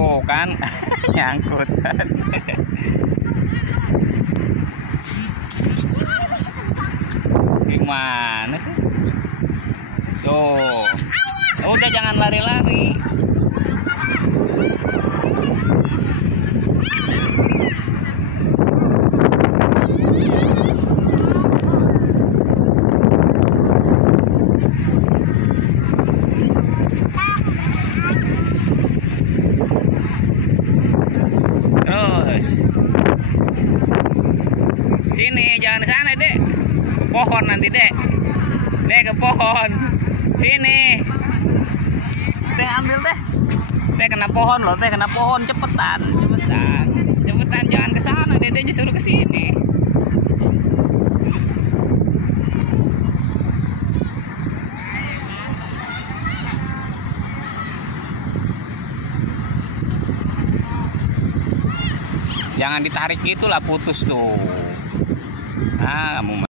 Tuh kan nyangkut. Gimana sih? Tuh. Udah jangan lari-lari. Terus sini, jangan sana dek, ke pohon nanti dek, ke pohon sini, teh ambil teh kena pohon loh, kena pohon, cepetan jangan ke sana, dede disuruh ke sini. Jangan ditarik, itulah putus tuh. Ah, kamu